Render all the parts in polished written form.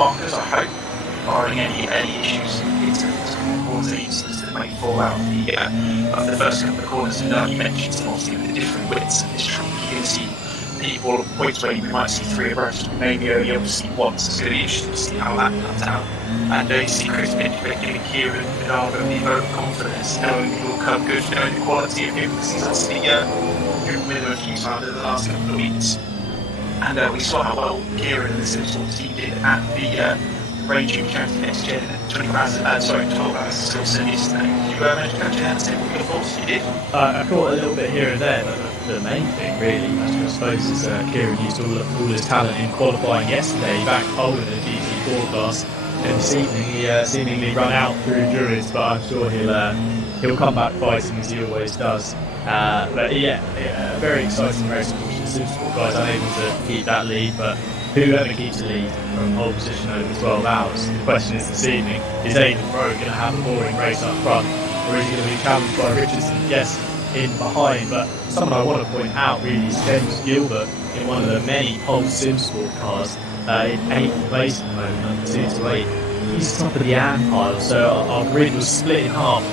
markers, I hope, barring any issues. It's any to make fall out of the first couple of corners. And you mentioned some obviously with the different widths of this track, you can see people at points where you might see 3 abreast, maybe only able to see once. It's going to be interesting to see how that comes out. And you see Chris Midfield giving Kieran Bernardo the vote of confidence, knowing he will come good, knowing the quality of him, because he's obviously driven with him a few times in the last couple of weeks. And we saw how well Kieran and the Simpsons team did at the range you came to next gen 12 hours still soon yesterday. Did you manage to catch it and say what your thoughts you did? I caught a little bit here and there, but the main thing really, I suppose, is Kieran used all his talent in qualifying yesterday. He backed pole in the GT4 class, and this evening he seemingly run out through endurance, but I'm sure he'll come back fighting as he always does. But yeah, very exciting race. The Supersport guys unable to keep that lead, but whoever keeps the lead from pole position over 12 hours, the question is this evening, is Aidan Rowe going to have a boring race up front, or is he going to be challenged by Richardson? Yes, in behind, but someone I want to point out really is James Gilbert in one of the many pole Simsport cars in 8th place at the moment, under 2 to 8. He's top of the AND pile, so our grid was split in half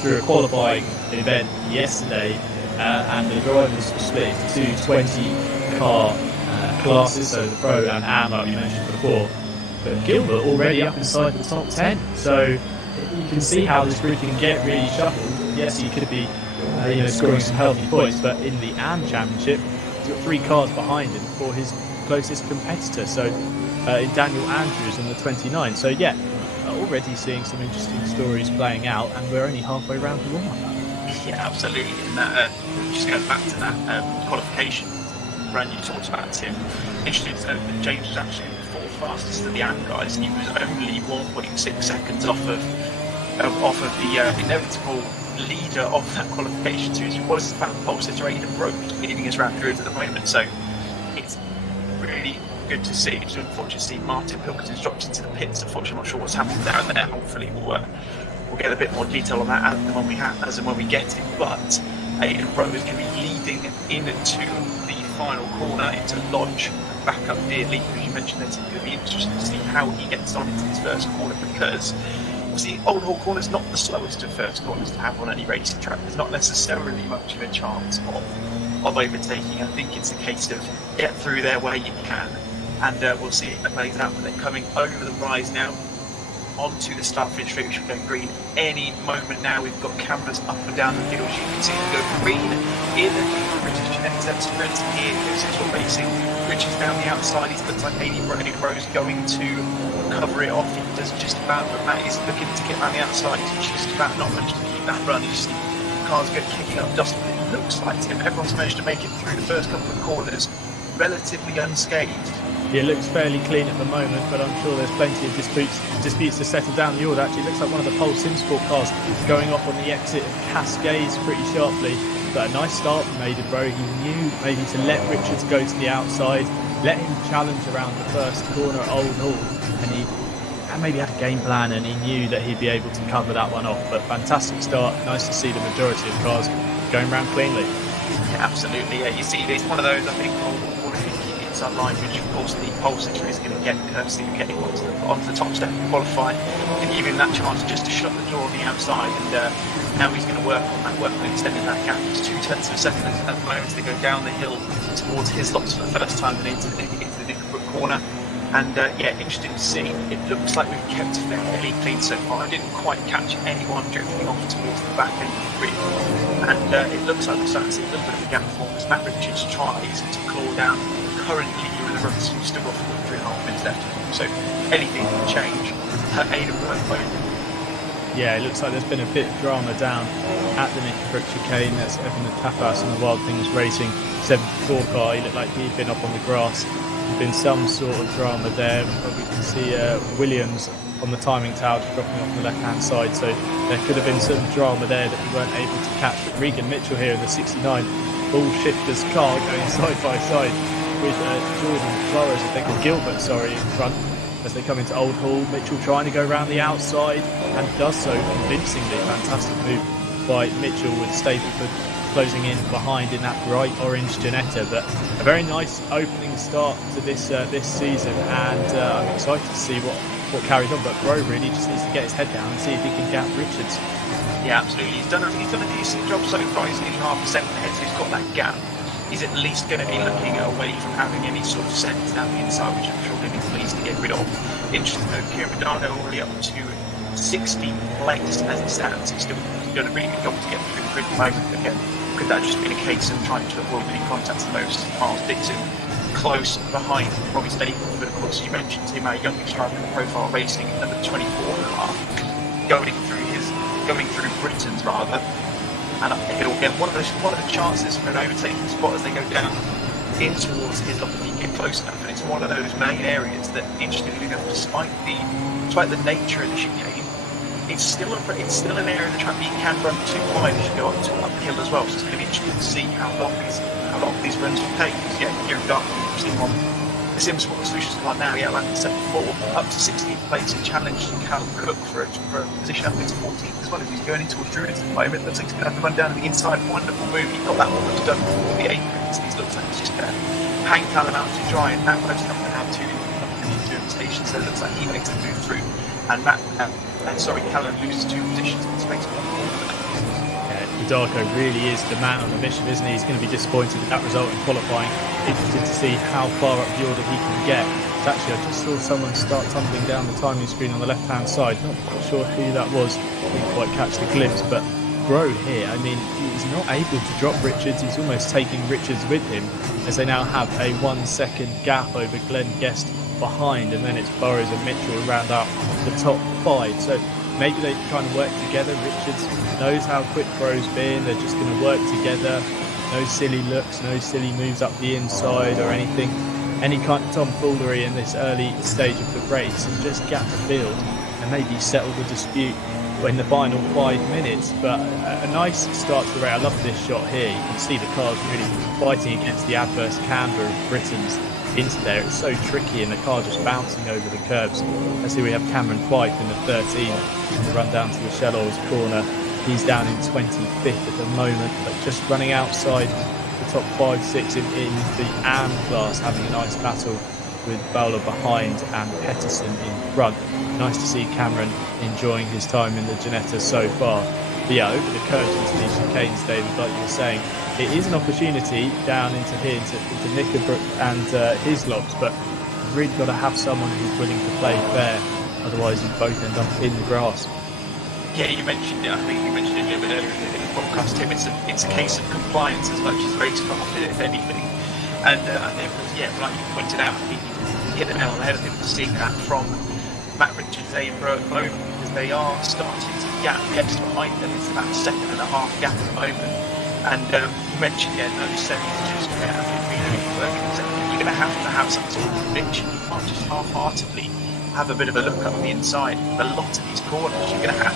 through a qualifying event yesterday, and the drivers were split into 2 20 car classes, so the Pro and AM like we mentioned before. But Gilbert already up inside the top 10, so you can see how this grid can get really shuffled. Yes, he could be scoring some healthy points, but in the AM Championship he's got 3 cars behind him for his closest competitor, so in Daniel Andrews on the 29. So yeah, already seeing some interesting stories playing out, and we're only halfway around the warm-up. Yeah, absolutely. And that just going back to that qualification run you talked about, Tim. Interesting to note that James was actually the 4th fastest of the AM guys, and he was only 1.6 seconds off of the inevitable leader of that qualification series, who was the pole sitter Aidan Rowe, leading his round through at the moment. So it's really good to see. It's unfortunate to see Martin Pilkington's dropped into the pits. Unfortunately, I'm not sure what's happened down there. Hopefully we'll get a bit more detail on that as and when we get it. But Aidan Rowe is going to be leading into the final corner, into Lodge, back up near Leap, as you mentioned. It's going to be interesting to see how he gets on into his first corner, because obviously Old Hall Corner is not the slowest of first corners to have on any racing track. There's not necessarily much of a chance of overtaking. I think it's a case of get through there where you can, and we'll see if that plays out. But they're coming over the rise now onto the start finish straight, which will go green any moment now. We've got cameras up and down the field, as you can see, go green in the British Ginetta Sprint here in Central Racing. Richard's down the outside. He looks like Aidan Rowe's going to cover it off. He does just about, but Matt is looking to get around the outside. He's just about not managed to keep that run. He's cars go kicking up dust, but it looks like everyone's managed to make it through the first couple of corners relatively unscathed. It looks fairly clean at the moment, but I'm sure there's plenty of disputes to settle down the order. Actually, it looks like one of the pole Simsport cars going off on the exit of Cascades pretty sharply. But a nice start from Aidan Rowe. He knew maybe to let Richards go to the outside, let him challenge around the first corner at Old Hall, and he maybe had a game plan, and he knew that he'd be able to cover that one off. But fantastic start. Nice to see the majority of cars going round cleanly. Yeah, absolutely. Yeah, you see, it's one of those, I think, online, which of course the pole sitter is going to get courtesy of getting onto the top step and qualify, and give him that chance just to shut the door on the outside. And now he's going to work on extending that gap. It's 0.2 seconds at the moment as they go down the hill towards his lots for the first time and into the Nickelbrook corner. And yeah, interesting to see. It looks like we've kept fairly clean so far. I didn't quite catch anyone drifting off towards the back end of the grid, and it looks like we're starting to see a little bit of a gap form as Matt Richards tries to claw down. Currently, you're in the runs, you've still got 3.5 minutes left, so anything can change. Aidan Rowe. Yeah, it looks like there's been a bit of drama down at the Nickelbrook chicane. That's Evan the Tapas and the Wild Things Racing 74 car. He looked like he'd been up on the grass. There's been some sort of drama there, but we can see Williams on the timing tower dropping off the left-hand side, so there could have been some drama there that we weren't able to catch. But Regan Mitchell here in the 69 Bull Shifters car going side by side with Gilbert in front as they come into Old Hall. Mitchell trying to go around the outside and does so convincingly. Fantastic move by Mitchell with Stapleford closing in behind in that bright orange Ginetta. But a very nice opening start to this season, and I'm excited to see what carries on. But Bro really just needs to get his head down and see if he can gap Richards. Yeah, absolutely. He's done a decent job so far. He's nearly half a second ahead, so he's got that gap. He's at least going to be looking away from having any sort of sense down the inside, which I'm sure he'll be pleased to get rid of. Interesting though, Kieran Madano already up to 16th place as it stands. He's still doing a really good job to get through the grid at the moment. Again, could that just been a case of trying to avoid any contacts the most? Miles Dixon close behind Robbie Staples, but of course you mentioned him, our youngest driver in the profile racing, number 24 car, going through Britain's rather. And up the hill again, one of the chances for an overtaking spot as they go down in towards his lot, you get close enough, and it's one of those main areas that, interestingly enough, despite the nature of the chicane, it's still an area of the track that you can run too wide as you go up to uphill as well. So it's going to be interesting to see how long these runs will take. Because yeah, Kieran Dark, we've seen on the Sim Sport Solutions car now, he outlanded 74 up to 16th place and challenged Callum Cook for a position up into 14th as well. If he's going into Druids at the moment, looks like he's going to have to run down to the inside. Wonderful move. He got that one was done before the aprons. He looks like he's just going to hang Callum out to dry, and Matt Webb's not going to have too invitations, so it looks like he makes the move through. And Callum loses 2 positions in the space of 1 corner. Darko really is the man on the mission, isn't he? He's going to be disappointed with that result in qualifying. Interested to see how far up the order he can get. But actually, I just saw someone start tumbling down the timing screen on the left-hand side. Not quite sure who that was. Didn't quite catch the glimpse, but Bro here, I mean, he's not able to drop Richards. He's almost taking Richards with him, as they now have a 1 second gap over Glenn Guest behind, and then it's Burrows and Mitchell who round out the top 5. So maybe they kind of work together. Richards knows how quick Bro's been. They're just going to work together. No silly looks, no silly moves up the inside or anything. Any kind of tomfoolery in this early stage of the race, and just gap the field and maybe settle the dispute in the final 5 minutes. But a nice start to the race. I love this shot here. You can see the cars really fighting against the adverse camber of Britain's into there. It's so tricky, and the car just bouncing over the curbs. Let's see, we have Cameron Fife in the 13 to run down to the Shallows corner. He's down in 25th at the moment, but just running outside the top 5-6 in the AM class, having a nice battle with Bowler behind and Petterson in front. Nice to see Cameron enjoying his time in the Ginetta so far. But yeah, over the curves into these chicanes, David, like you were saying, it is an opportunity down into here, into Knickerbrook and his lobs, but you've really got to have someone who's willing to play fair, otherwise you both end up in the grass. Yeah, you mentioned it. I think you mentioned it a little bit earlier in the podcast, Tim. It's a case of compliance as much as racecraft, if anything. And yeah, like you pointed out, he hit the nail on the head. I think we're seeing that from Matt Richards, Abra, Glover, because they are starting to gap Guest behind them. It's about a 1.5 second gap at the moment. And you mentioned, yeah, no seconds, just really working. You're going to have some sort of conviction. You can't just half-heartedly have a bit of a look up the inside. A lot of these corners, you're going to have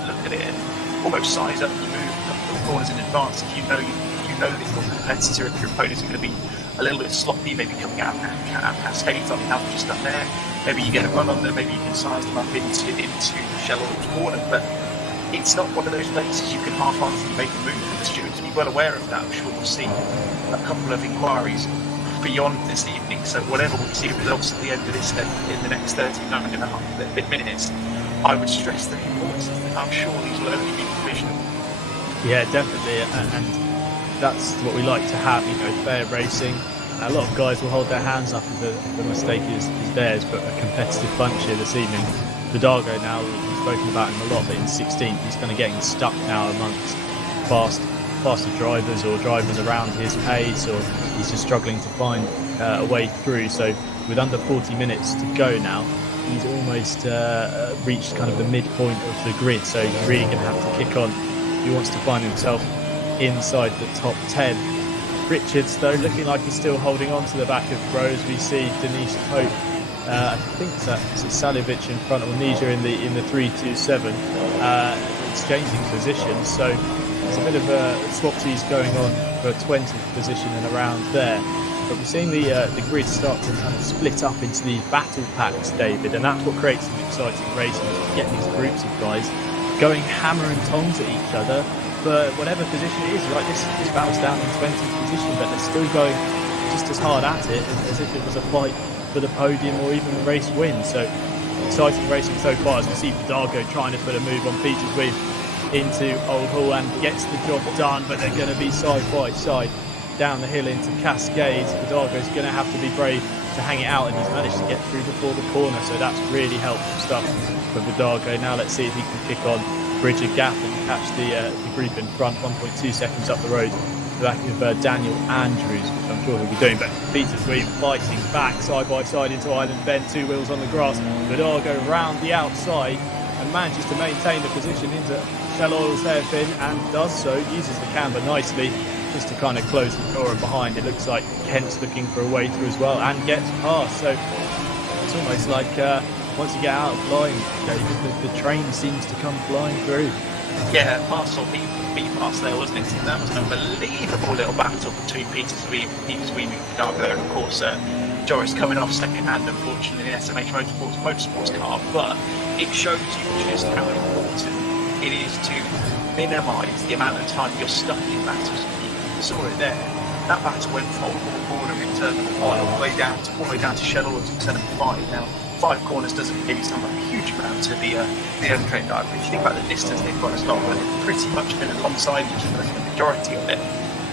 to look at it and almost size up the move a couple of corners in advance. If you know that your competitor, if your opponents are going to be a little bit sloppy, maybe coming out cascades like Alf just done there. Maybe you get a run on them, maybe you can size them up into shallow corner, but it's not one of those places you can half-heartedly make a move for the stewards. Be well aware of that. I'm sure we'll see a couple of inquiries beyond this evening, so whatever we see results at the end of this in the next 39.5 minutes, I would stress the importance that I'm sure these will only be provisional. Yeah, definitely, and that's what we like to have, fair racing. A lot of guys will hold their hands up if the mistake is theirs, but a competitive bunch here this evening. Vidago now, we've spoken about him a lot, but in 16th, he's kind of getting stuck now amongst faster drivers or drivers around his pace, or he's just struggling to find a way through. So with under 40 minutes to go now, he's almost reached kind of the midpoint of the grid, so he's really going to have to kick on. He wants to find himself inside the top 10. Richards, though, looking like he's still holding on to the back of Rose. We see Denise Pope, I think it's Salivic in front, or Nija in the 327, exchanging positions. So there's a bit of swapsies going on for 20th position and around there. But we're seeing the grid start to kind of split up into these battle packs, David, and that's what creates some exciting racing. You get these groups of guys going hammer and tongs at each other. for whatever position it is. Like this battle's down in 20th position, but they're still going just as hard at it as if it was a fight for the podium or even the race win. So exciting racing so far as we see Vidago trying to put a move on Peters Weave into Old Hall and gets the job done, but they're going to be side by side down the hill into Cascades. Vidago's going to have to be brave to hang it out, and he's managed to get through before the corner, so that's really helpful stuff for Vidago. Now let's see if he can kick on, bridge a gap and catch the group in front, 1.2 seconds up the road, the back of Daniel Andrews, which I'm sure he'll be doing. But Peters Weave fighting back side by side into Island Bend, two wheels on the grass. Vidago round the outside and manages to maintain the position into Shell Oil's hairpin, and does so, uses the camber nicely just to kind of close the door behind. It looks like Kent's looking for a way through as well and gets past, so it's almost like once you get out of line, the train seems to come flying through. Yeah, pass or beat pass there, wasn't it? That was an unbelievable little battle between Peters Weave and Vidago, and of course Joris coming off second hand, unfortunately, in the SMH Motorsports car, but it shows you just how important it is to minimise the amount of time you're stuck in battles. You saw it there. That battle went from the corner in turn number 1 all the way down to Shell Oil's in turn number 5. Now, 5 corners doesn't really sound like a huge amount to the untrained eye, but if you think about the distance they've got as well, they've pretty much been alongside each other for the majority of it.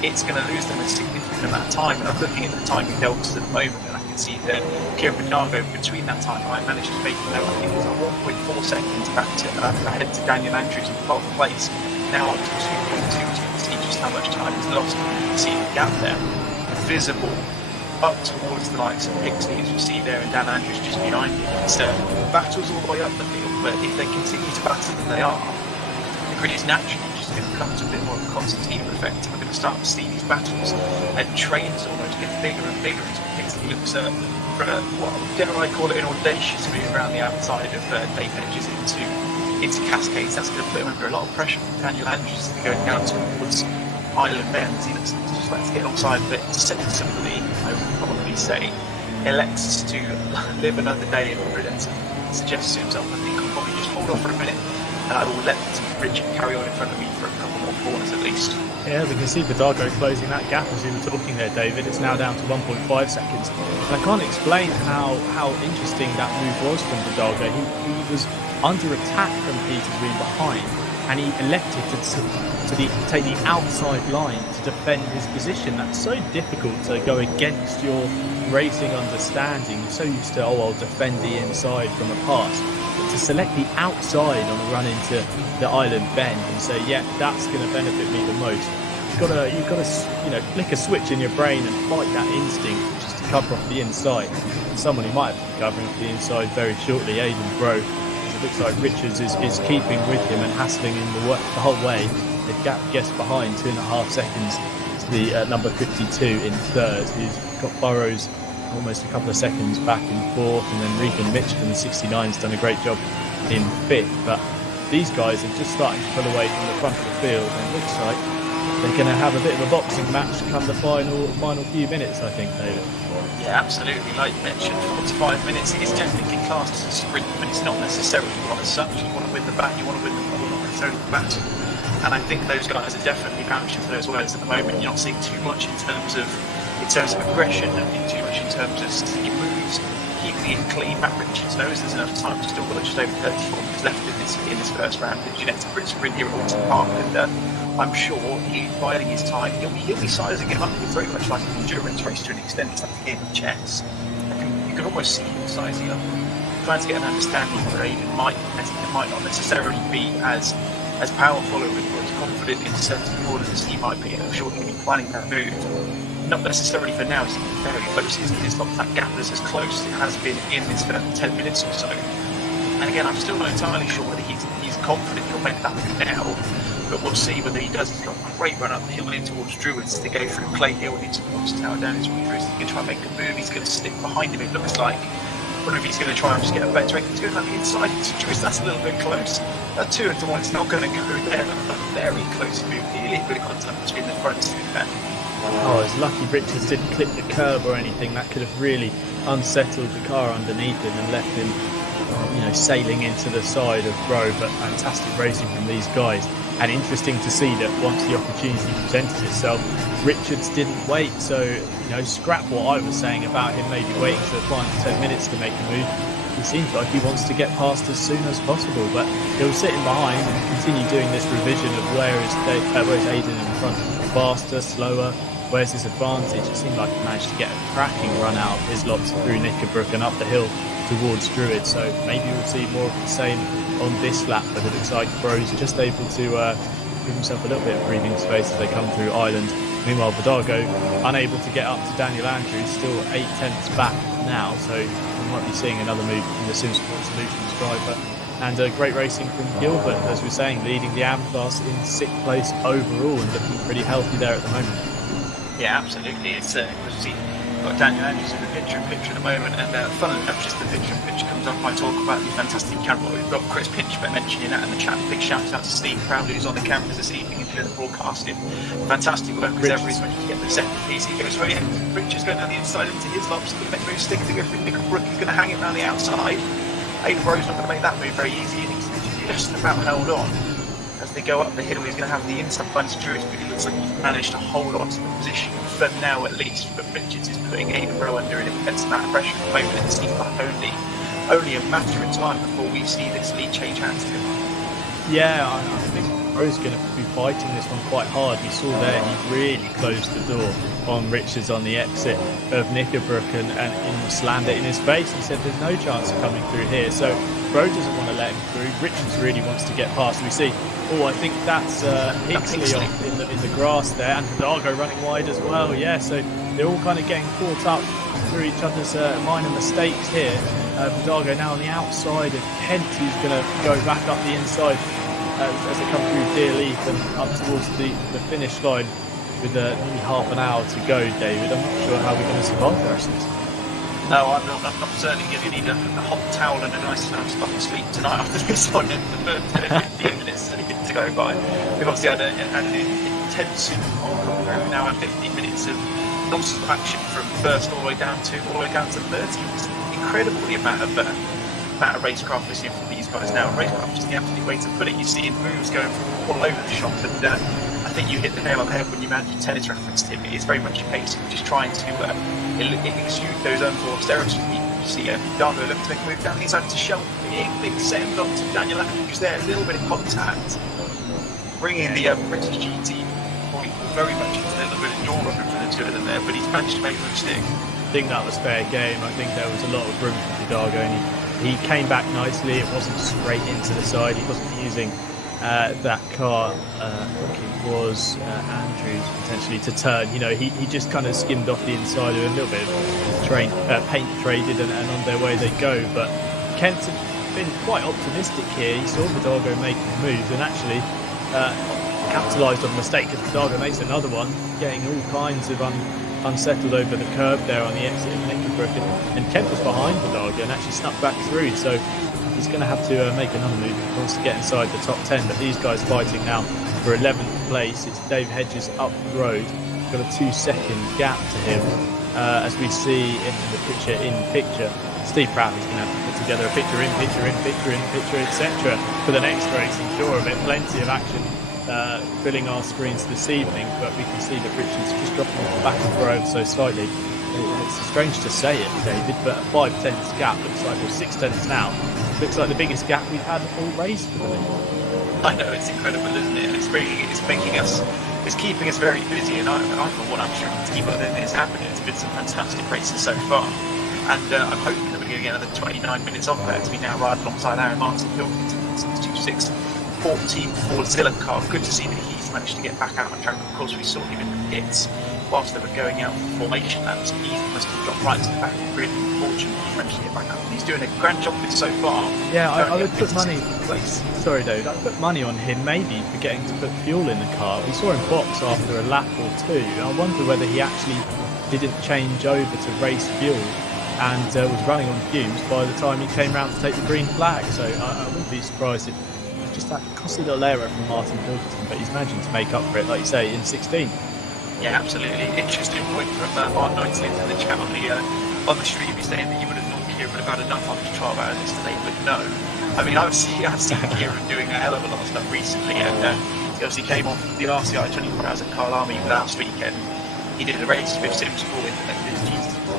It's going to lose them a significant amount of time, and I'm looking at the timing deltas at the moment, and I can see that Kieran Vidago, between that time, I managed to make I think it was 1.4 seconds back to ahead to Daniel Andrews in 12th place. Now up to 2.2, you can see just how much time is lost. You can see the gap there, visible up towards the likes of Pixley, as you see there, and Dan Andrews just behind him. So battles all the way up the field, but if they continue to battle than they are, the grid is naturally just going to come to a bit more of a concertina effect. We're going to start to see these battles and trains almost get bigger and bigger until Pixley looks at what dare I call it, an audacious move around the outside of Dave Hedges into Cascades. That's going to put him under a lot of pressure from Daniel Andrews to go down towards Island Bend. He looks just like to get alongside, but sensibly, I would probably say, elects to live another day in the grid and suggests to himself, I think I'll probably just hold off for a minute and I will let Richard carry on in front of me for a couple more corners at least. Yeah, we can see Vidago closing that gap as we were talking there, David. It's now down to 1.5 seconds. And I can't explain how interesting that move was from Vidago. He was under attack from Peters Weave behind, and he elected to take the outside line to defend his position. That's so difficult to go against your racing understanding. You're so used to, I'll defend the inside from a pass. But to select the outside on a run into the Island Bend and say, yeah, that's going to benefit me the most. You've got to flick a switch in your brain and fight that instinct just to cover off the inside. And someone who might have been covering off the inside very shortly, Aidan Bro. It looks like Richards is keeping with him and hassling him the whole way. The gap gets behind 2.5 seconds to the number 52 in third, who's got Burrows almost a couple of seconds back in fourth, and then Regan Mitchell, the 69's done a great job in fifth. But these guys are just starting to pull away from the front of the field, and it looks like they're going to have a bit of a boxing match come the final few minutes, I think, David. Yeah, absolutely. Like you mentioned, 45 minutes is technically classed as a sprint, but it's not necessarily one as such. You want to win the battle, you want to win the ball, not necessarily the battle. And I think those guys are definitely vouching for those words at the moment. You're not seeing too much in terms of aggression, nothing too much in terms of steady moves, keeping it clean. Matt Richards knows there's enough time. We've still got just over 34 minutes left in this first round at Ginetta Sprint here at Oulton Park, and I'm sure he's biding his time. He'll be sizing him up. It's very much like an endurance race to an extent. It's like a game of chess. You can almost see him sizing up, trying to get an understanding where Aidan might not necessarily be as powerful or as confident in certain orders as he might be. And I'm sure he'll be planning that move. Not necessarily for now, it's very close. It's not that gap is as close as it has been in this first 10 minutes or so. And again, I'm still not entirely sure whether he's confident he'll make that move now. But we'll see whether he does. He's got a great run up the hill in towards Druids to go through Clay Hill and into towards Tower Down. He's going to try and make a move. He's going to stick behind him, it looks like. I wonder if he's going to try and just get a better rate. He's going to have the inside into Druids. That's a little bit close. That 2-1, it's not going to go there. A very close move. Nearly a bit of contact between the front two there. Oh, it's lucky Richards didn't clip the curb or anything. That could have really unsettled the car underneath him and left him sailing into the side of Grove, but fantastic racing from these guys. And interesting to see that once the opportunity presented itself, Richards didn't wait. So, scrap what I was saying about him maybe waiting for the final 10 minutes to make a move. It seems like he wants to get past as soon as possible, but he'll sit in behind and continue doing this revision of where is Aiden in front, faster, slower, where's his advantage. It seemed like he managed to get a cracking run out of his lots through Knickerbrook and up the hill towards Druid, so maybe we'll see more of the same on this lap, but it looks like Bro's just able to give himself a little bit of breathing space as they come through Island. Meanwhile, Vidago unable to get up to Daniel Andrews, still 8/10 back now, so we might be seeing another move from the SimSport Solutions driver. And great racing from Gilbert, as we're saying, leading the AM class in 6th place overall and looking pretty healthy there at the moment. Yeah, absolutely. It's obviously got Daniel Andrews in the picture at the moment, and funnily enough, just the picture comes up. I talk about the fantastic camera. We've got Chris Pinchman mentioning that in the chat. Big shout out to Steve Proud, who's on the cameras this evening and doing the broadcasting. Fantastic work as ever. He's managed to get the second piece. He goes right in. Richard's going down the inside into his lobs. Going to make a move, sticking to go through Nickerbrook. He's going to hang it around the outside. Aiden Rowe's not going to make that move very easy, and he's just about held on. As they go up the hill, he's going to have the inside bunch of Druids, but it looks like he's managed to hold on to the position for now at least. But Richards is putting Aiden Rowe under an immense amount of pressure at the moment, and it seems like only a matter of time before we see this lead change hands to him. Yeah, I think Rowe's going to be fighting this one quite hard. We saw there he really closed the door on Richards on the exit of Knickerbrook and slammed it in his face and said there's no chance of coming through here. So Rowe doesn't want to let him through. Richards really wants to get past. We see, I think that's Hixley off in the grass there, and Vidago running wide as well. Yeah, so they're all kind of getting caught up through each other's minor mistakes here. Vidago now on the outside of Kent, who's going to go back up the inside as they come through Deer Leaf and up towards the finish line with nearly half an hour to go, David. I'm not sure how we're going to survive the rest of this. No, I'm not. I'm certainly going to need a hot towel and a nice spot to sleep tonight after this one in the first 15 minutes to go by. We've obviously had an intense now had 15 minutes of non-stop action from first all the way down to 30. It's incredible the amount of racecraft we're seeing from these guys now. Racecraft is the absolute way to put it. You're seeing moves going all over the shop, and I think you hit the nail on the head when you mentioned tennis referenced him. It is very much a case of just trying to exude those unforced errors from people. You see Darno looking to make a move down the inside to Shelby. Big send on to Daniel Andrews there. A little bit of contact, bringing the British GT point very much into a little bit of jaw rubbing for the two of them there, but he's managed to make a stick. I think that was fair game. I think there was a lot of room for Vidago, and he came back nicely. It wasn't straight into the side. He wasn't using that car, I think it was Andrews potentially, to turn. He just kind of skimmed off the inside of a little bit of paint traded, and on their way they go. But Kent had been quite optimistic here. He saw Vidago making moves and actually capitalised on the mistake, because Vidago makes another one, getting all kinds of unsettled over the curb there on the exit of Knickerbrook, and Kent was behind Vidago and actually snuck back through. So he's going to have to make another move, of course, to get inside the top 10. But these guys fighting now for 11th place. It's Dave Hedges up the road. Got a 2-second gap to him. As we see in the picture, Steve Pratt is going to have to put together a picture, etc. for the next race. I'm sure of it. Plenty of action filling our screens this evening, but we can see that Richards just dropping off the back of Grove so slightly. It's strange to say it, David, but a 5/10 gap looks like, or 6/10 now, looks like the biggest gap we've had all race for the league. I know, it's incredible, isn't it? And it's keeping us very busy, and I for one, I'm struggling to keep up with this happening. It's been some fantastic races so far, and I'm hoping that we're going to get another 29 minutes off there, as we now ride alongside Aaron Martin Pilkington, 626 14 Ford Zilla car. Good to see that he's managed to get back out on track. Of course, we saw him in the pits whilst they were going out for formation laps. He must have dropped right to the back. Really unfortunately, he managed to get back up. He's doing a grand job with it so far. Yeah, I would put money. Sorry, David. I'd put money on him maybe for getting to put fuel in the car. We saw him box after a lap or two. I wonder whether he actually didn't change over to race fuel and was running on fumes by the time he came round to take the green flag. So I wouldn't be surprised if just that costly little error from Martin Pilkington, but he's managing to make up for it, like you say, in 16. Yeah, absolutely. Interesting point from Mark Knightley in the chat on the stream. He's saying that you would have thought Kieran would have had enough after 12 hours yesterday, but no. I mean, I've seen Kieran doing a hell of a lot of stuff recently, and he obviously came off the RCI 24 hours at Carl Army last weekend. He did a race with Sims School in the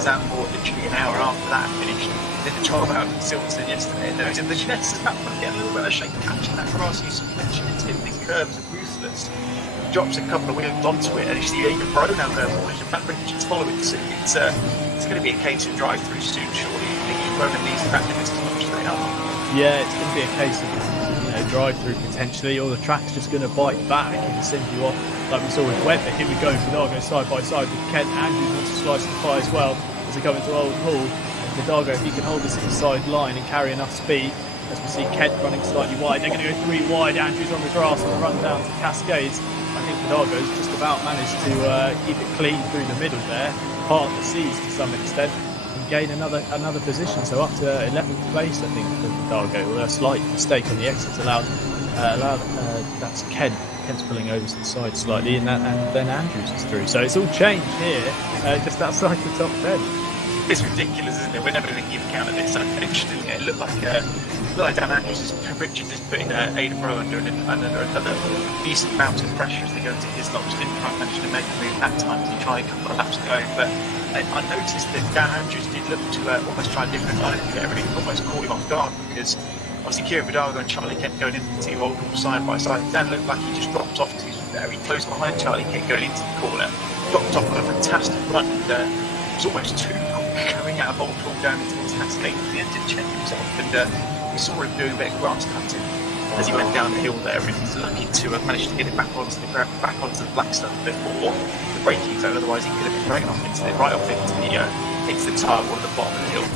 Zandvoort literally an hour after that, finished. Did the 12 hours in Silverstone yesterday. And the Ginetta is about to get a little bit of a shake catching that grass. You mentioned it, these curves are ruthless. He drops a couple of wheels onto it, and you see even Bro now going forward, and Matt Richards following suit. It's going to be a case of drive through soon, surely. I think he's running these track limits as much as they are. Yeah, it's going to be a case of drive through potentially, or the track's just going to bite back and send you off like we saw with Webber. Here we go, Vidago side by side with Kent. Andrews wants to slice the pie as well as they come into Oulton Hall. Vidago, if he can hold this inside line and carry enough speed, as we see Kent running slightly wide, they're going to go 3 wide. Andrews on the grass on the run down to Cascades. I think Vidago's just about managed to keep it clean through the middle there, part the seas to some extent, and gain another position. So up to 11th place, I think, for Vidago. With a slight mistake on the exits allowed that's Kent. Kent's pulling over to the side slightly, and then Andrews is through. So it's all changed here, just outside the top 10. It's ridiculous, isn't it? We're never going to give account of this. Interestingly, it looked like Dan Andrews Richards is putting Ada Bro under another decent amount of pressure as they go into his lot. Just didn't quite manage to make a move that time as he tried a couple of laps ago. But I noticed that Dan Andrews did look to almost try a different line there, and it almost caught him off guard because obviously Kieran Vidago and Charlie Kent going into Oulton side by side. Dan looked like he just dropped off to very close behind Charlie Kent going into the corner, dropped off on a fantastic run. And, it was almost too coming out of Oulton down into the Cascade at the end to check himself, and we saw him doing a bit of grass cutting as he went down the hill there, and he's lucky to have managed to get it back onto the black stuff before the braking zone. Otherwise, he could have been right off into the tire or the bottom of the hill.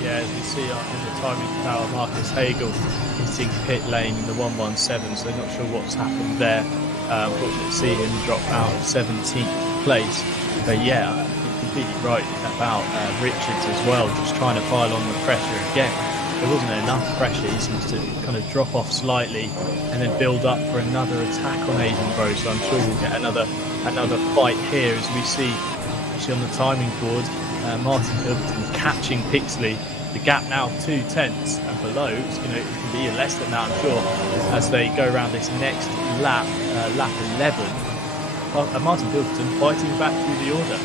Yeah, as we see in the timing tower, Marcus Hagel hitting pit lane in the 117, so not sure what's happened there. Unfortunately, see him drop out of 17th place. But yeah, you're completely right about Richards as well, just trying to pile on the pressure again. There wasn't enough pressure. He seems to kind of drop off slightly and then build up for another attack on Aiden Bro. So I'm sure we'll get another fight here as we see actually on the timing board. Martin Hilton catching Pixley. The gap now 2 tenths, and below it can be less than that, I'm sure, as they go around this next lap, lap 11. Martin Hilton fighting back through the order.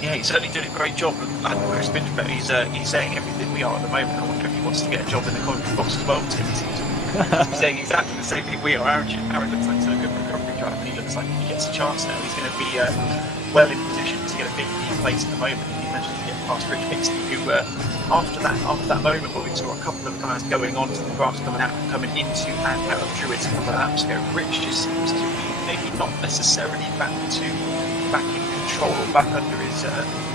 Yeah, he's certainly doing a great job. And Chris Binderberg, he's saying everything we are at the moment. I wonder if he wants to get a job in the commentary box as well, Tim. He's saying exactly the same thing we are. Aaron looks like he's a good recovery driver, and he looks like he gets a chance now. He's going to be well in position to get a 15th place at the moment. He managed to get past Rich Pixley, who after that moment where we saw a couple of guys going onto the grass, coming into and out of Druids a couple of laps ago, Rich just seems to be maybe not necessarily back in control or back under his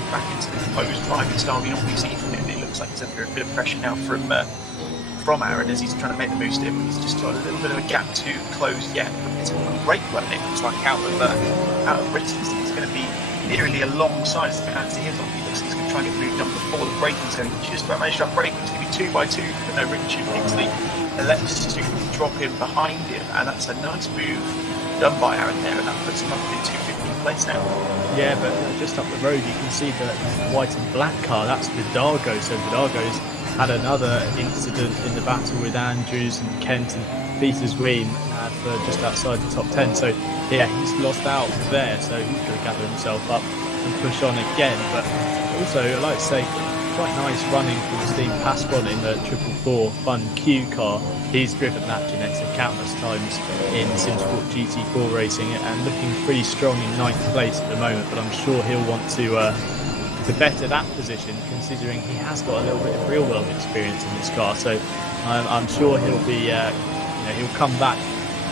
back into the composed driving style we normally see from him. It looks like he's under a bit of pressure now from Aaron as he's trying to make the move to him. He's just got a little bit of a gap to close yet. It's a great run. It looks like out of Richards. He's going to be nearly alongside as the penalty hit on. He looks like he's going to try and get moved up before the braking zone. Just about managed to break. It's going to be 2 by 2 for Richard Pixley. Elects to drop him behind him, and that's a nice move done by Aaron there, and that puts him up in 215th place now. Yeah, but just up the road you can see the white and black car. That's Vidago. So Vidago's had another incident in the battle with Andrews and Kent and Peter's Ween for just outside the top 10. So yeah, he's lost out there. So he's going to gather himself up and push on again. But also, I'd like to say, quite nice running from Steve Pasquan in the 444 Fun Q car. He's driven that Ginetta countless times in SimSport GT4 racing and looking pretty strong in 9th place at the moment. But I'm sure he'll want to better that position, considering he has got a little bit of real world experience in this car. So I'm sure he'll be he'll come back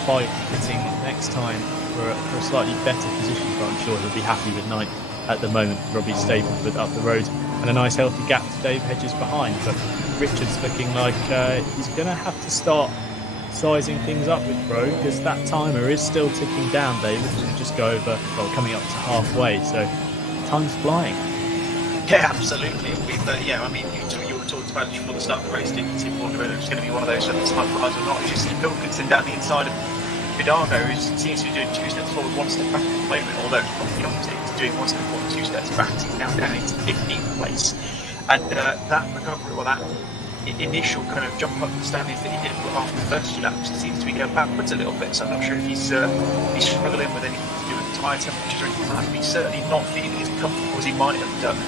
by hitting next time for a slightly better position. But I'm sure he'll be happy with 9th at the moment. Robbie Stapleford up the road, and a nice healthy gap to Dave Hedges behind. But Richards looking like he's going to have to start sizing things up with Bro, because that timer is still ticking down, David, to just go over, coming up to halfway. So time's flying. Yeah, absolutely. I mean, you were talking about it before the start of the race, didn't you? Whether it was going to be one of those time flies or not. You see Pilkington down the inside of Vidago, who seems to be doing 2 steps forward, 1 step back at the moment, although it's probably the opposite. He's doing 1 step forward, 2 steps back. He's now down into 15th place. And that recovery, or that initial kind of jump up the standings that he did after the first few laps, seems to be going backwards a little bit. So I'm not sure if he's struggling with anything to do with tyre temperatures or anything like that. But he's certainly not feeling as comfortable as he might have done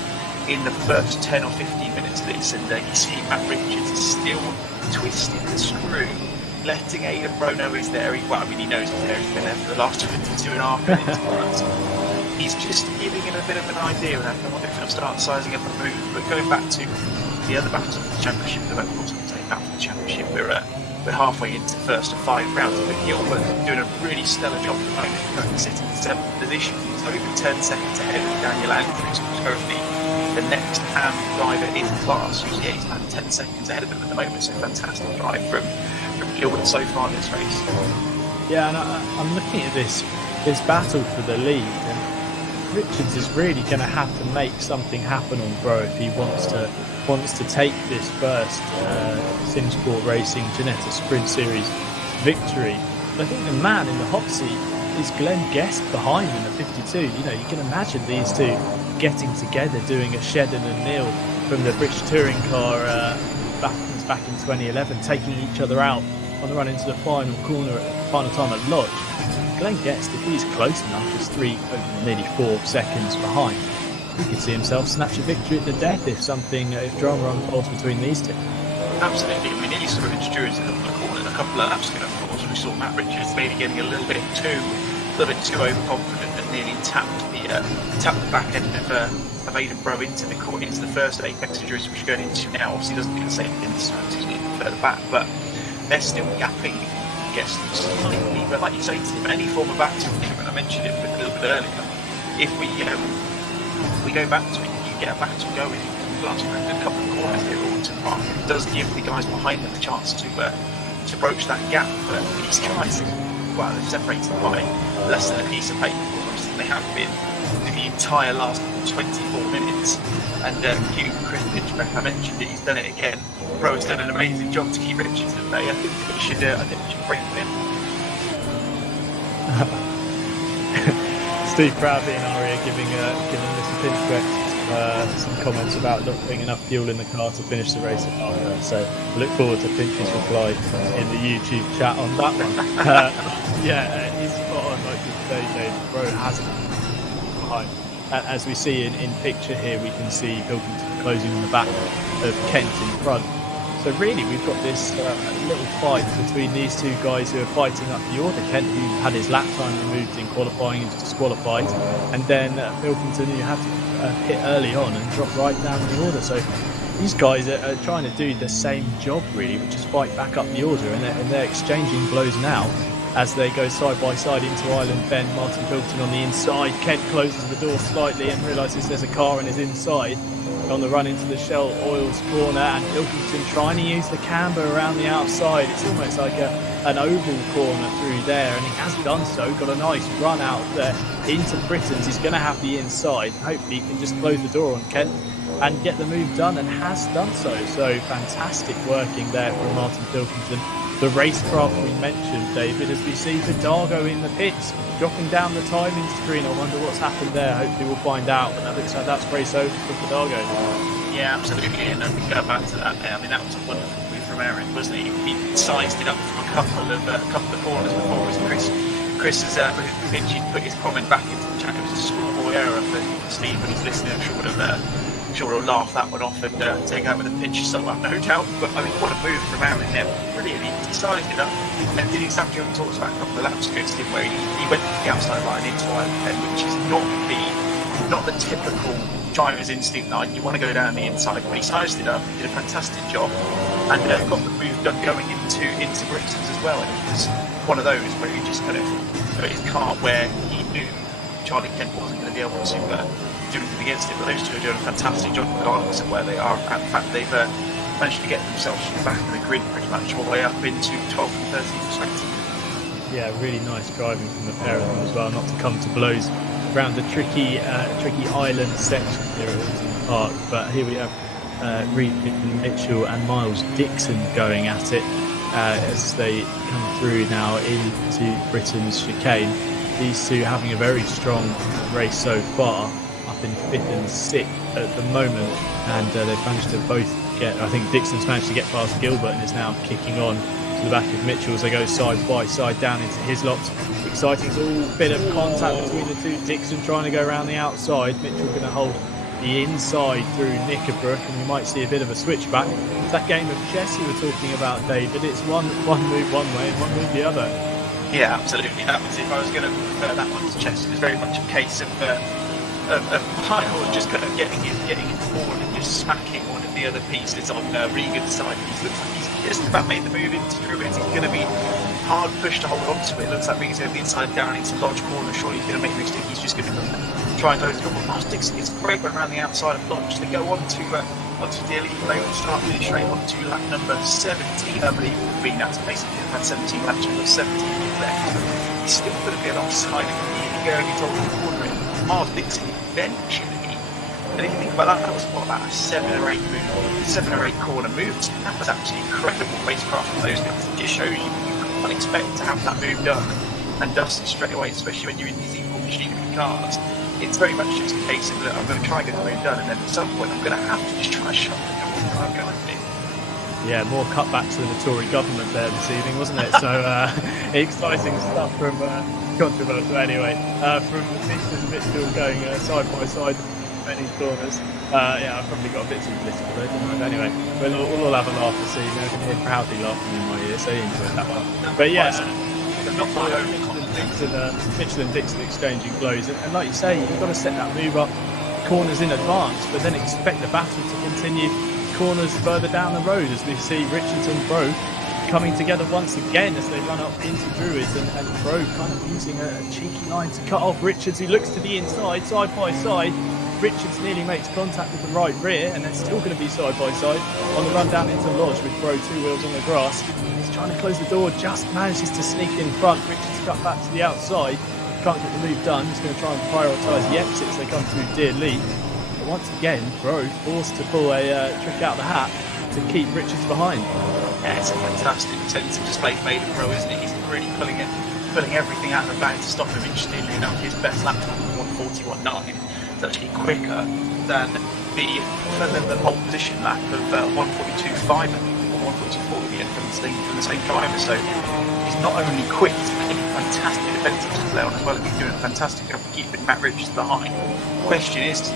in the first 10 or 15 minutes of this. And you see Matt Richards is still twisting the screw, letting Aidan Bro know he's there. He knows he's there. He's been there for the last 22.5 minutes. But he's just giving him a bit of an idea, and I wonder if he'll start sizing up a move. But going back to the other battles of the championship, the battles of the championship, we're halfway into the first of 5 rounds. But Gilbert doing a really stellar job at the moment, currently sitting in 7th position. He's only 10 seconds ahead of Daniel Andrews, who's currently the next AM driver in class. Who's he's about 10 seconds ahead of him at the moment. So fantastic drive from Gilbert so far in this race. Yeah, and I'm looking at this battle for the lead, and Richards is really going to have to make something happen on Bro if he wants to take this first SimSport Racing Ginetta Sprint Series victory. But I think the man in the hot seat is Glenn Guest behind in the 52. You know, you can imagine these two getting together, doing a Shedden and Neil from the British Touring Car back in 2011, taking each other out on the run into the final time at Lodge. Glenn Guest, if he's close enough, is nearly 4 seconds behind. He could see himself snatch a victory at the death if drama unfolds between these two. Absolutely. I mean, he sort of introduced a couple of laps ago, of course. We saw Matt Richards maybe getting a little bit too overconfident and nearly tapped the back end of Aidan Bro into the first apex injuries, which we're going into now. Obviously, doesn't do the same thing this time, so he's a little further back, but they're still gapping. Slightly, but like you say, Tim, any form of active treatment, I mentioned it a little bit earlier. If we go back to it, you get a battle going. Last a couple of corners here at Oulton Park, it does give the guys behind them a chance to broach that gap. But these guys, they're separated by less than a piece of paper, worse than they have been in the entire last 24 minutes. And Chris Pitchback, I mentioned it, he's done it again. Bro's done an amazing job to keep Richards at bay. I think we should bring him in. Steve Proudby and Aria giving Mr. Pinchback some comments about not putting enough fuel in the car to finish the race at Parker. So I look forward to Pinchy's reply in the YouTube chat on that one. He's spot on, like you say, Dave. Bro hasn't behind. As we see in picture here, we can see Pilkington closing on the back of Kent in front. So really, we've got this little fight between these two guys who are fighting up the order. Kent, who had his lap time removed in qualifying, is disqualified, and then Pilkington, who had to hit early on and drop right down the order. So these guys are trying to do the same job, really, which is fight back up the order, and they're exchanging blows now as they go side by side into Island Bend. Martin Pilkington on the inside. Kent closes the door slightly and realises there's a car in his inside. On the run into the Shell Oils corner, and Pilkington trying to use the camber around the outside. It's almost like an oval corner through there, and he has done so. Got a nice run out there into Britain's. He's going to have the inside. Hopefully he can just close the door on Kent and get the move done, and has done so. So fantastic working there from Martin Pilkington. The racecraft we mentioned, David, as we see Vidago in the pits, dropping down the timing screen. I wonder what's happened there. Hopefully we'll find out, but that looks like that's race over for Vidago. Yeah, absolutely, and we go back to that there. I mean, that was a wonderful move from Aaron, wasn't it? He sized it up from a couple of corners before, wasn't Chris has put his comment back into the chat. It was a schoolboy error for Steve, and he's listening. I'm sure he'll laugh that one off and take that with a pinch of salt, no doubt. But I mean, what a move from Aaron there. Brilliant. He sized it up and did exactly what we talked about a couple of laps ago, where he went to the outside line into Island Bend, which is not the typical driver's instinct line. You want to go down the inside, but he sized it up, did a fantastic job, and got the move done going into Britain's as well. And it was one of those where he just kind of put his car where he knew Charlie Kent wasn't going to be able to do anything against it. But those two are doing a fantastic job regardless of where they are. In fact, they've managed to get themselves back in the grid pretty much all the way up into 12th and 13th respectively. Yeah, really nice driving from the pair of them as well, not to come to blows around the tricky island section here at Oulton Park. But here we have Reid Mitchell and Miles Dixon going at it as they come through now into Britain's chicane. These two having a very strong race so far, up up in 5th and 6th at the moment, and they've managed to both get, I think Dixon's managed to get past Gilbert and is now kicking on to the back of Mitchell as they go side by side down into his lot. Exciting, it's all bit of contact between the two. Dixon trying to go around the outside, Mitchell going to hold the inside through Knickerbrook, and we might see a bit of a switchback. It's that game of chess you were talking about, David. It's one move one way and one move the other. Yeah, absolutely. That was, if I was going to refer that one to chess, it was very much a case of Michael just kind of getting it forward and just smacking one of the other pieces on Regan's side. He's just about made the move into Druids. He's going to be hard pushed to hold on to it. Looks like Regan's going to be inside down into Lodge corner. Surely he's going to make a mistake. He's just going to try and close the door. Dixon is great one around the outside of Lodge. They go on to Daly. They will start really straight on to lap number 17, I believe it would be. That's basically had 17 laps, number 17 left. He's still going to be alongside him. Really going into the corner. Miles Dixon eventually, and if you think about that, that was what, about a 7 or 8 corner moves. That was actually incredible racecraft from those guys. It just shows you can't expect to have that move done and dust it straight away, especially when you're in these equal machinery cars. It's very much just a case of, look, I'm going to try and get the move done, and then at some point I'm going to have to just try and shut the door and I'm going to. Yeah, more cutbacks to the Tory government there this evening, wasn't it? So exciting stuff from controversial anyway. From Mitchell going side by side, many corners. Yeah, I've probably got a bit too political there, didn't I? But anyway, we'll all have a laugh this evening. I can hear proudly laughing in my ear, so you enjoyed that one. But yeah, Mitchell and Dixon exchanging blows, and like you say, you've got to set that move up corners in advance, but then expect the battle to continue corners further down the road as we see Richards and Bro coming together once again as they run up into Druids, and Bro kind of using a cheeky line to cut off Richards. He looks to the inside, side by side. Richards nearly makes contact with the right rear, and they're still going to be side by side on the run down into Lodge with Bro 2 wheels on the grass. He's trying to close the door, just manages to sneak in front. Richards cut back to the outside, can't get the move done. He's going to try and prioritise the exits as they come through Deer Leap. Once again, Bro forced to pull a trick out of the hat to keep Richards behind. Yeah, it's a fantastic defensive display made of Bro, isn't it? He's really pulling everything out of the bag to stop him. Interestingly enough, his best lap time of 1:41.9 is actually quicker than the pole position lap of 1:42.5, I think, or 1:42.40 from the same driver. So he's not only quick, he's putting fantastic defensive display on as well. He's doing a fantastic job of keeping Matt Richards behind. The question is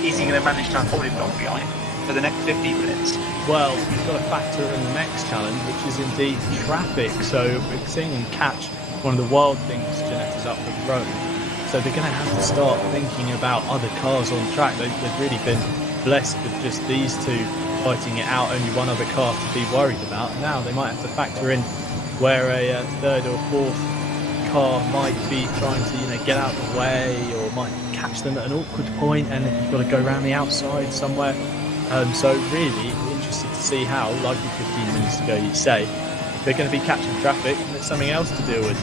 he going to manage to hold him long behind for the next 15 minutes? Well, he's got to factor in the next challenge, which is indeed traffic. So we're seeing him catch one of the wild things Ginetta's up the road. So they're going to have to start thinking about other cars on track. They've really been blessed with just these two fighting it out, only one other car to be worried about. Now they might have to factor in where a third or fourth car might be trying to get out of the way, or might catch them at an awkward point, and then you've got to go around the outside somewhere. So really interested to see how, like 15 minutes ago you say, they're going to be catching traffic and there's something else to deal with.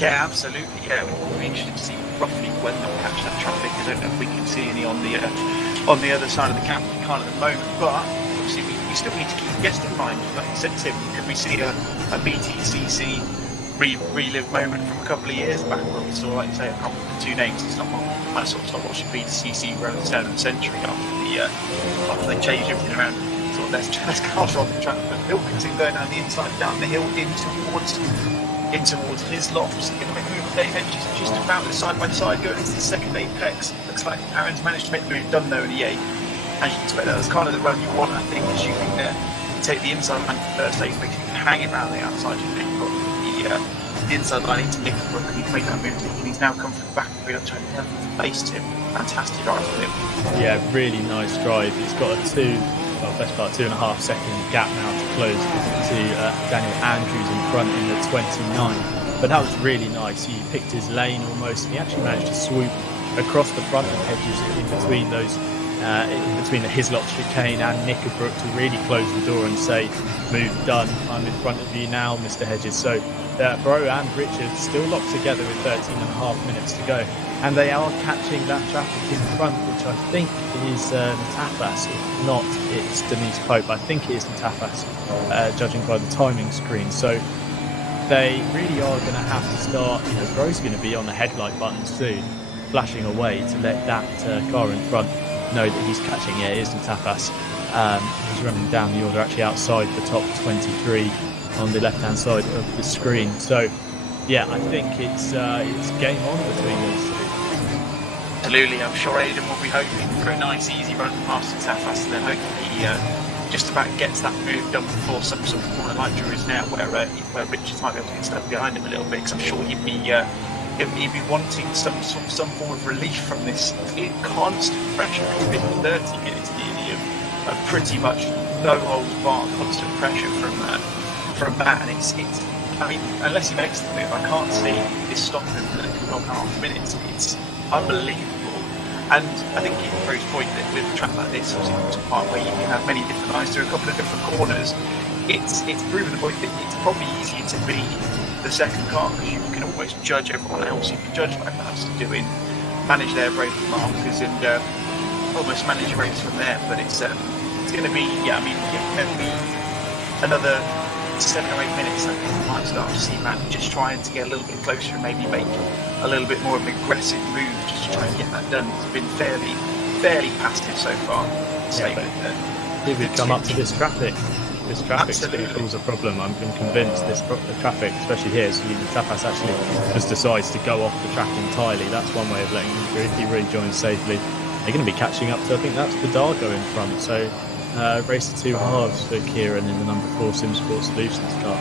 Yeah, absolutely. Yeah, we'll be interested to see roughly when they'll catch that traffic. I don't know if we can see any on the other side of the camp. We can't at the moment, but obviously we still need to keep guessing in mind. Like you said, Tim, could we see a BTCC relive moment from a couple of years back where we saw, like you say, a couple of two names? It's not one I sort of stopped watching BTCC around the turn of the century after they changed everything around. Sort of less cars on the track, but Pilkington going down the inside, down the hill, in towards his loft. Going to make a move with Dave Hedges just about the side by side going into the second apex. Looks like Aaron's managed to make the move done though in the 8. As you expect, that's kind of the run you want, I think, is you can take the inside line for the first apex, you can hang it around the outside, you can put the inside line into Knickerbrook, and you can make that move, and he's now come from the back of the trying to face him. Fantastic drive from him. Yeah, really nice drive. He's got a best part 2.5 second gap now to close to Daniel Andrews in front in the 29. But that was really nice. He picked his lane almost, and he actually managed to swoop across the front of Hedges in between those in between the Hislop chicane and Knickerbrook to really close the door and say, move done, I'm in front of you now, Mr. Hedges. So Bro and Richard still locked together with 13.5 minutes to go, and they are catching that traffic in front, which I think is Natafas. If not, it's Denise Pope. I think it is Natafas, judging by the timing screen. So they really are going to have to start, Bro's going to be on the headlight button soon. flashing away to let that car in front know that he's catching it. It isn't Tapas. He's running down the order, actually outside the top 23 on the left-hand side of the screen. So, yeah, I think it's game on between those two. Absolutely, I'm sure Aidan will be hoping for a nice, easy run past Tapas, and then hopefully he just about gets that move done before some sort of corner like Drew is now, where Richards might be able to get stuck behind him a little bit, because I'm sure he'd be wanting some form of relief from this constant pressure. It's been 30 minutes nearly of pretty much no holds barred constant pressure from that, and it's I mean, unless he makes the move, I can't see this stopping him for the next 12.5 minutes. It's unbelievable. And I think he Bro's point that with a track like this, obviously Oulton Park, where you can have many different lines through a couple of different corners, it's proven the point that it's probably easier to be the second car, because you can almost judge everyone else. You can judge what everyone else is doing, manage their braking markers, and almost manage your race from there. But it's going to be, maybe another 7 or 8 minutes, I think we might start to see Matt just trying to get a little bit closer and maybe make a little bit more of an aggressive move just to try and get that done. It's been fairly passive so far. He would come up to this traffic. This traffic causes a problem. I'm convinced the traffic, especially here, so Tapas actually just decides to go off the track entirely. That's one way of letting him through. If he really joins safely, they're going to be catching up to, I think that's Vidargo in front. So race to two halves for Kieran in the number 4 SimSport Solutions car.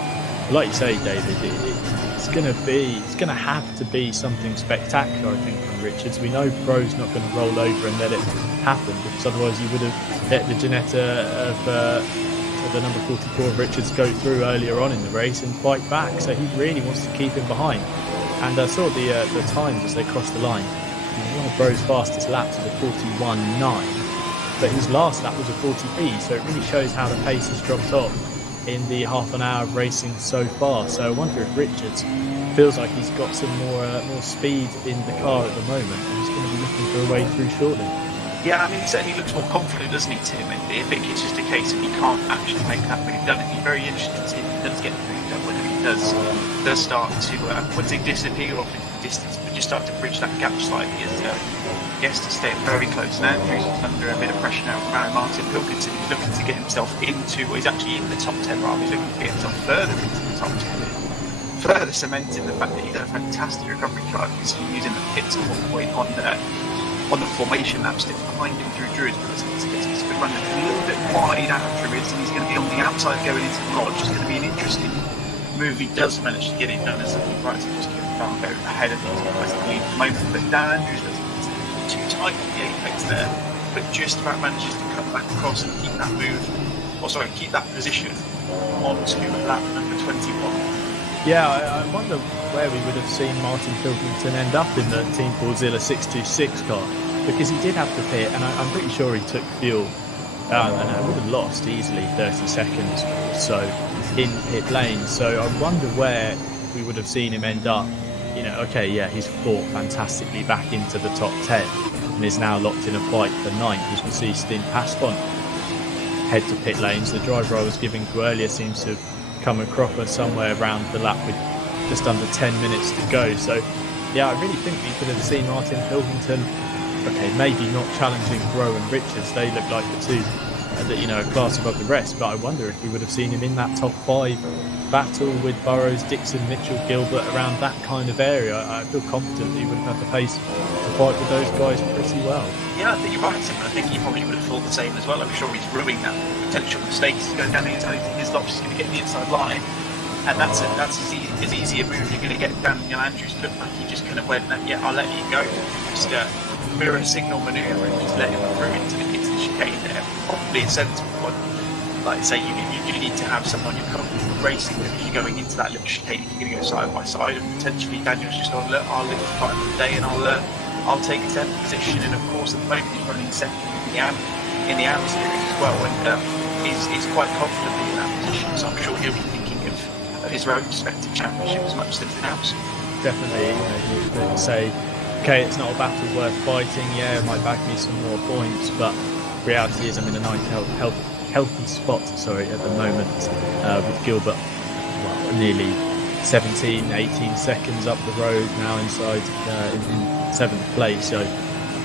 But like you say, David, it's going to have to be something spectacular, I think, from Richards. We know Bro's not going to roll over and let it happen, because otherwise he would have let the Ginetta of the number 44 of Richards go through earlier on in the race and fight back. So he really wants to keep him behind. And I saw the times as they crossed the line. One of Bro's fastest laps was a 41.9, but his last lap was a 40p. So it really shows how the pace has dropped off in the half an hour of racing so far. So I wonder if Richards feels like he's got some more speed in the car at the moment, and he's going to be looking for a way through shortly. Yeah, I mean, he certainly looks more confident, doesn't he, Tim? I think it's just a case of he can't actually make that move done. It'd be very interesting to see if he does get the move done, whether he does start to, once he disappear off into the distance, but just start to bridge that gap slightly as he has to stay very close. And Andrews is under a bit of pressure now from Martin Pilkington. He's looking to get himself into, well, he's actually in the top 10 rather, he's looking to get himself further into the top 10. Further cementing the fact that he's a fantastic recovery driver, because he's using the pits at one point on the formation lap, still behind him through Druids, but he's been running a little bit wide out of Druids, and he's going to be on the outside going into the lodge. It's going to be an interesting move. He does manage to get it done as something right, so just can't go ahead of him to the lead at the moment. But Dan Andrews doesn't too tight with the apex there, but just about manages to cut back across and keep that move, keep that position onto lap number 21. Yeah, I wonder where we would have seen Martin Pilkington end up in the Team Fordzilla 626 car, because he did have to pit, and I'm pretty sure he took fuel, and I would have lost easily 30 seconds or so in pit lane. So I wonder where we would have seen him end up. He's fought fantastically back into the top 10 and is now locked in a fight for 9th. As we see Stint Paspon head to pit lanes. The driver I was giving to earlier seems to have come across somewhere around the lap with just under 10 minutes to go. So yeah, I really think we could have seen Martin Pilkington, maybe not challenging Bro and Richards. They look like the two a class above the rest, but I wonder if we would have seen him in that top 5 battle with Burrows, Dixon, Mitchell, Gilbert, around that kind of area. I feel confident that he would have had the pace to fight with those guys pretty well. Yeah, I think you're right, Tim. I think he probably would have thought the same as well. I'm sure he's ruining that potential mistakes. He's going down the inside, his lop's going to get the inside line, and that's as easy a move you're going to get. Daniel Andrews looked like he just kind of went, I'll let you go. Just mirror signal manoeuvre and just let him through into the chicane there. Probably a sensible one. Like I say, you need to have someone you're comfortable racing with if you're going into that little chicane. You're going to go side by side, and potentially Daniel's just gone, look, I'll live the fight of the day, and I'll take a 10th position. And of course, at the moment he's running second in the AM series as well, and he's quite confidently in that position. So I'm sure he'll be thinking of his own respective championship as much as anything else. Definitely, you say, okay, it's not a battle worth fighting. Yeah, it might bag me some more points, but reality is I'm in a nice healthy spot at the moment, with Gilbert nearly 17-18 seconds up the road now inside 7th place. So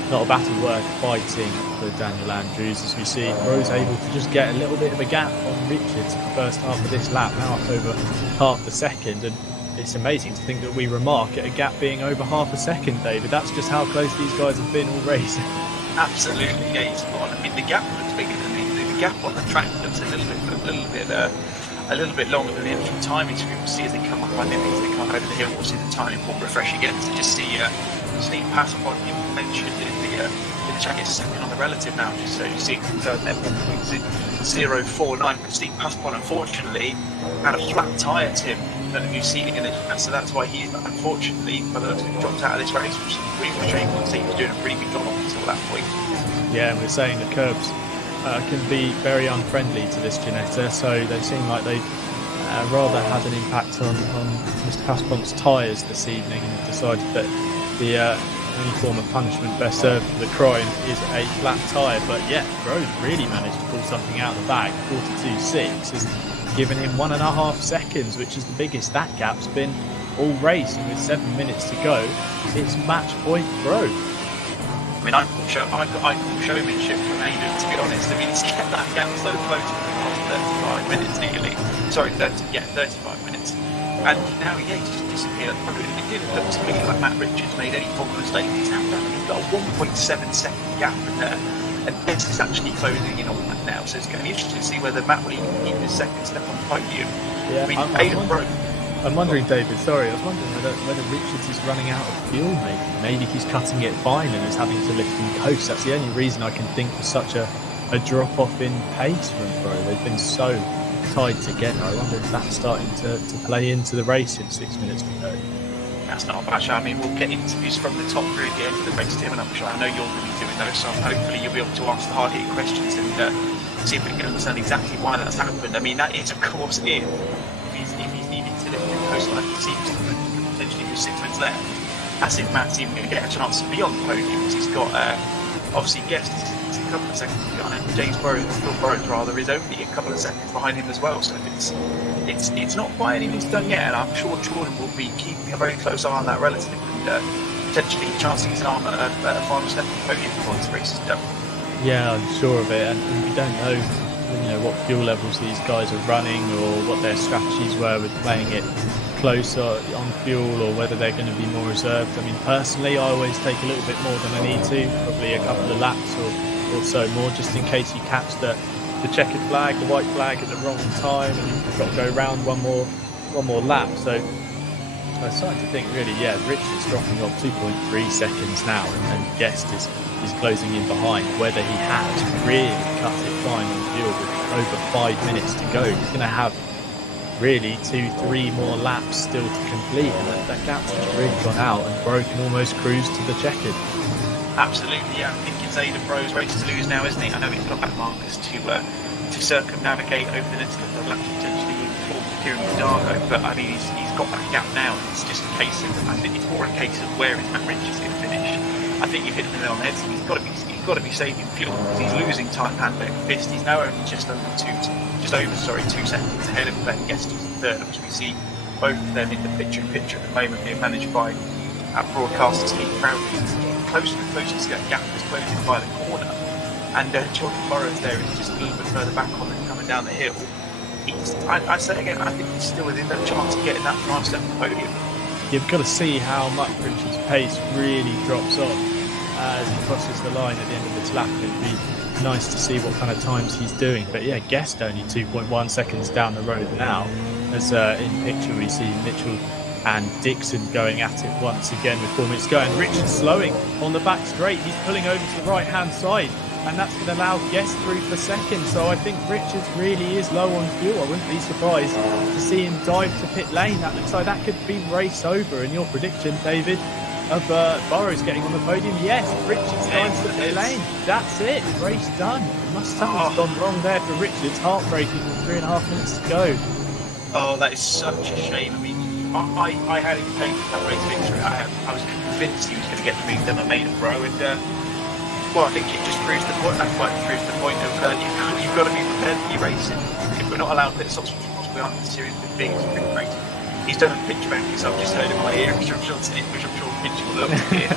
not a battle worth fighting for Daniel Andrews, as we see Rose able to just get a little bit of a gap on Richards in the first half of this lap, now up over half a second. And it's amazing to think that we remark at a gap being over half a second, David. That's just how close these guys have been all race. Absolutely, yeah, he's spot on. I mean, the gap looks bigger than the gap on the track looks a little bit longer than the actual timing. So we'll see as they come up, I think as they come over the hill, we'll see the timing will refresh again. So just see Steve pass upon him mentioned in the chat is second on the relative now, just so you see third there 1.049. But Steve Passpon unfortunately had a flat tyre, Tim, that you've seen in the chat, so that's why he unfortunately dropped out of this race, which is really frustrating. He was doing a pretty good job up until that point. Yeah, and we're saying the curbs can be very unfriendly to this Ginetta, so they seem like they rather had an impact on Mr. Paspon's tyres this evening, and decided that the only form of punishment best served for the crime is a flat tyre. But yeah, Rose really managed to pull something out of the bag. 42.6 has given him 1.5 seconds, which is the biggest that gap's been all race, and with 7 minutes to go, it's match point Rose. I mean, I call showmanship from Aiden, to be honest. I mean, he's kept that gap so close for the past 35 minutes nearly. Sorry, 35 minutes. And now, yeah, he's just disappeared. It didn't look to me like Matt Richards made any form of mistake. He's now got a 1.7 second gap in there. And this is actually closing in on that now. So it's going to be interesting to see whether Matt will even keep his second step on the podium. Yeah, I mean, Aiden broke. I'm wondering, David, sorry, I was wondering whether Richards is running out of fuel, maybe he's cutting it fine and is having to lift and coast. That's the only reason I can think for such a drop-off in pace from Pro. They've been so tied together. I wonder if that's starting to play into the race in 6 minutes to go. That's not a bad show. I mean, we'll get interviews from the top three at the end of the race, Tim, and I'm sure I know you're going to be doing those, so hopefully you'll be able to ask the hard-hitting questions and see if we can understand exactly why that's happened. I mean, that is, of course, if he's needing to lift and coast like he seems to potentially with 6 minutes left. That's if Matt's even going to get a chance to be on the podium, because he's got, obviously, Guest is a couple of seconds behind him. James Burrows, Phil Burrows rather, is only a couple of seconds behind him as well, so it's not quite anything's done yet, and I'm sure Jordan will be keeping a very close eye on that relative and potentially chancing his arm at a final step on the podium before this race is done. Yeah, I'm sure of it, and we don't know what fuel levels these guys are running or what their strategies were with playing it close on fuel, or whether they're going to be more reserved. I mean, personally, I always take a little bit more than I need to, probably a couple of laps or so more, just in case you catch the checkered flag, the white flag at the wrong time, and you've got to go round one more lap. So I'm starting to think, really, yeah, Richard's dropping off 2.3 seconds now, and Guest is closing in behind. Whether he has really cut it fine on fuel with over 5 minutes to go, he's going to have really 2-3 more laps still to complete, and that gap's just really gone out, and Bro can almost cruise to the checkered. Absolutely, yeah. I think it's Aidan Bro's race to lose now, isn't he? I know he's got back markers to circumnavigate over the next couple of laps, potentially before Kieran Dargo, but I mean, he's got that gap now, and it's just a case of, I think it's more a case of where is Matt Richards going to finish. I think you've hit the nail on the head, so he's got to be saving fuel, because he's losing time hand over fist. He's now only just over 2 seconds ahead of Guest, who's in third, which we see both of them in the picture at the moment, being managed by our broadcaster Steve Crowley. He's getting closer and closer to that gap that's closing by the corner, and Jordan Burrows there is just a little bit further back on and coming down the hill. I say again, I think he's still within that chance of getting that final step on the podium. You've got to see how much Richard's pace really drops off as he crosses the line at the end of this lap. It'd be nice to see what kind of times he's doing. But yeah, Guest only 2.1 seconds down the road now. As in picture we see Mitchell and Dixon going at it once again with 4 minutes to go. And Richard slowing on the back straight. He's pulling over to the right-hand side, and that's going to allow Guest through for second. So I think Richards really is low on fuel. I wouldn't be surprised to see him dive to pit lane. That looks like that could be race over. And your prediction, David, of Burrows getting on the podium? Yes, Richards dives to pit lane. That's it. Race done. Must have gone wrong there for Richards. Heartbreaking with 3.5 minutes to go. Oh, that is such a shame. I mean, I had him paid for that race victory. I was convinced he was going to get the move done and made a pro, and well, I think it just proves the point. That quite proves the point of you've got to be prepared for your racing. If we're not allowed pit stops, we aren't in the series with being pretty great. He's done a picture bank, so I've just heard in my ear, which I'm sure Mitch will love to hear.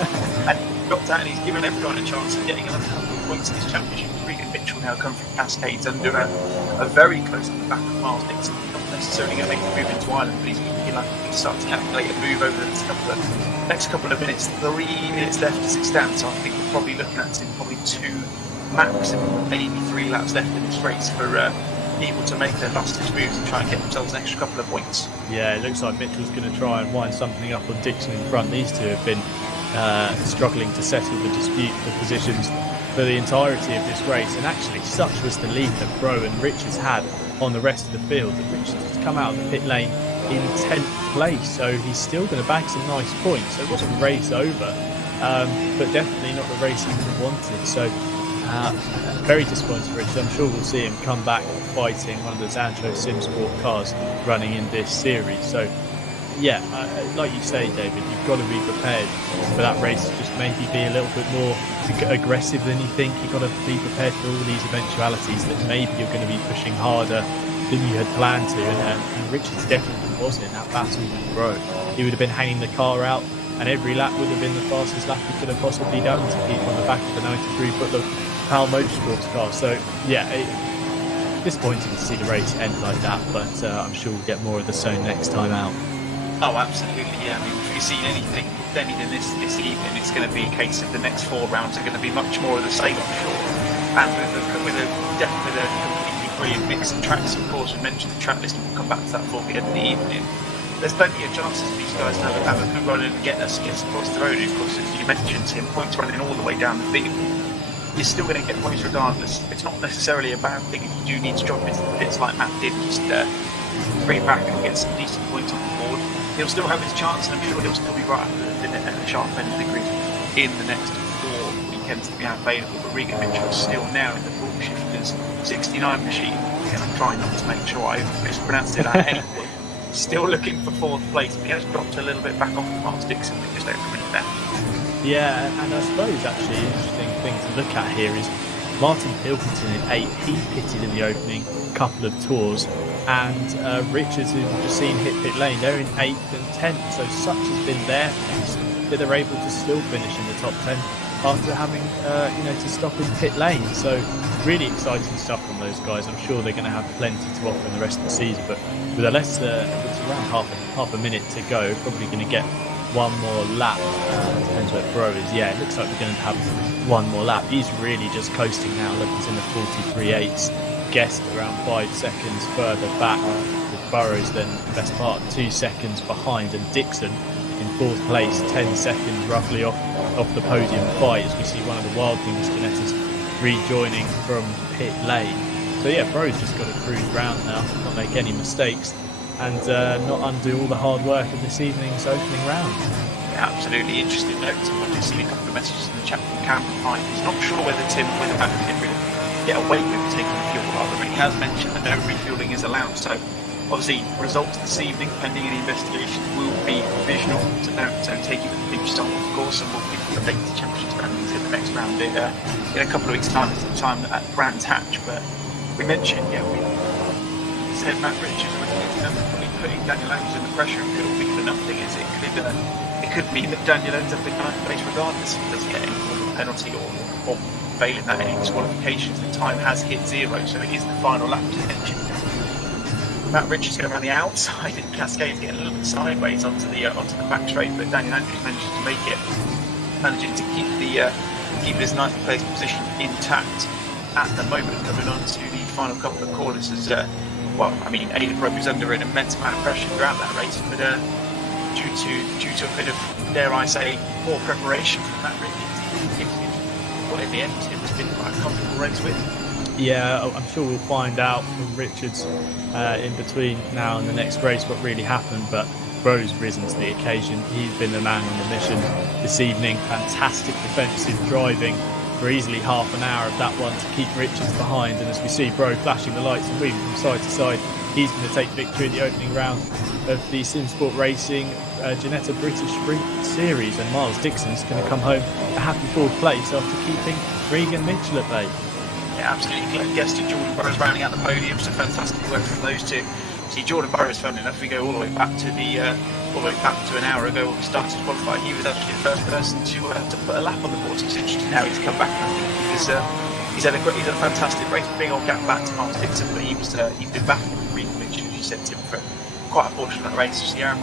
And he's got that, and he's given everyone a chance of getting another couple of points in his championship. Regan Mitchell now come from Cascades under a very close on the back of Miles Dixon. Not necessarily going to make a move into Ireland, but he's likely to start to calculate a move over the next couple of minutes. 3 minutes left as it stands, so I think we're probably looking at probably 2, maximum, maybe 3 laps left in this race for people to make their last moves and try and get themselves an extra couple of points. Yeah, it looks like Mitchell's going to try and wind something up on Dixon in front. These two have been struggling to settle the dispute for positions for the entirety of this race, and actually such was the lead that Bro and Richards had on the rest of the field that Richards has come out of the pit lane in 10th place, so he's still going to bag some nice points. So it wasn't race over, but definitely not the race he would have wanted. So very disappointed for Richards. I'm sure we'll see him come back fighting one of the Zancho SimSport cars running in this series. So yeah, like you say, David, you've got to be prepared for that race to just maybe be a little bit more aggressive than you think. You've got to be prepared for all these eventualities that maybe you're going to be pushing harder than you had planned to, and Richards definitely was in that battle with Bro. He would have been hanging the car out, and every lap would have been the fastest lap he could have possibly done to keep on the back of the 93 Foot Powell Motorsports car. So yeah, disappointing to see the race end like that, but I'm sure we'll get more of the same next time out. Oh, absolutely, yeah. I mean, if we've seen anything than this evening, it's going to be a case of the next 4 rounds are going to be much more of the same, I'm sure. And with a completely brilliant mix of tracks, of course. We mentioned the track listing, we'll come back to that before the end of the evening. There's plenty of chances for these guys to have a good run and get us across the road. Of course, as you mentioned, Tim, points running all the way down the field. You're still going to get points regardless. It's not necessarily a bad thing if you do need to drop into the pits like Matt did, just bring it back and get some decent points on the board. He'll still have his chance, and I'm sure he'll still be right at the sharp end of the grid in the next 4 weekends that we have available. But Regan Mitchell is still now in the Bull Shifters 69 machine. And I'm trying not to make sure I mispronounced it at any point. Still looking for 4th place, but he has dropped a little bit back off of Miles Dixon with just over a minute left. Yeah, and I suppose actually an interesting thing to look at here is Martin Pilkington in 8th. He pitted in the opening couple of tours, and Richards, who we've just seen hit pit lane, they're in 8th and 10th. So such has been their pace that they're able to still finish in the top 10 after having to stop in pit lane. So really exciting stuff from those guys. I'm sure they're going to have plenty to offer in the rest of the season, but with it's around half a minute to go, probably going to get one more lap. Depends where Bro is. Yeah, it looks like we're going to have one more lap. He's really just coasting now. Look, he's in the 43.8s. Guest around 5 seconds further back, with Burrows then the best part 2 seconds behind, and Dixon in 4th place, 10 seconds roughly off the podium fight, as we see one of the Wild Things Ginetta's rejoining from pit lane. So yeah, Bro's just got to cruise round now, not make any mistakes, and not undo all the hard work of this evening's opening round. Yeah, absolutely. Interesting note. I've just seen a couple of messages in the chat from Cameron Pine. He's not sure whether Matt can really get away with taking fuel rather, but he has mentioned that no refueling is allowed. So obviously results this evening pending any investigation will be provisional to note, so take it with a pinch of salt, of course, and we'll keep you updated to championship standings in the next round in a couple of weeks' time at Brands Hatch. But we mentioned, we said Matt Richards was putting Daniel Jones in the pressure, and could all be for nothing, as it could mean that Daniel ends up in 9th place regardless if he doesn't get any form of penalty or failing that any disqualifications. The time has hit 0, so it is the final lap to mention. Matt Richards going around the outside in Cascades, getting a little bit sideways onto the back straight, but Daniel Andrews manages to make it, managing to keep his 9th place position intact at the moment. Coming on to the final couple of corners as Aidan Rope is under an immense amount of pressure throughout that race, but due to a bit of, dare I say, poor preparation from Matt Richards, in the end it's been quite a comfortable race with. Yeah, I'm sure we'll find out from Richards in between now and the next race what really happened, but Bro's risen to the occasion. He's been the man on the mission this evening. Fantastic defensive driving for easily half an hour of that one to keep Richards behind, and as we see Bro flashing the lights and moving from side to side, he's going to take victory in the opening round of the SimSport Racing Ginetta British Sprint Series, and Miles Dixon's going to come home a happy 4th place after keeping Regan Mitchell at bay. Yeah, absolutely. Guest to Jordan Burrows rounding out the podium, so fantastic work from those two. See, Jordan Burroughs, funnily enough, we go all the way back to an hour ago when we started qualifying. He was actually the first person to put a lap on the board. So it's interesting now he's come back. I think he's had a fantastic race. Big old gap back to Mark Dixon, but he's been back in the green, which, as you said, Tim, for quite a portion of that race. See, Aaron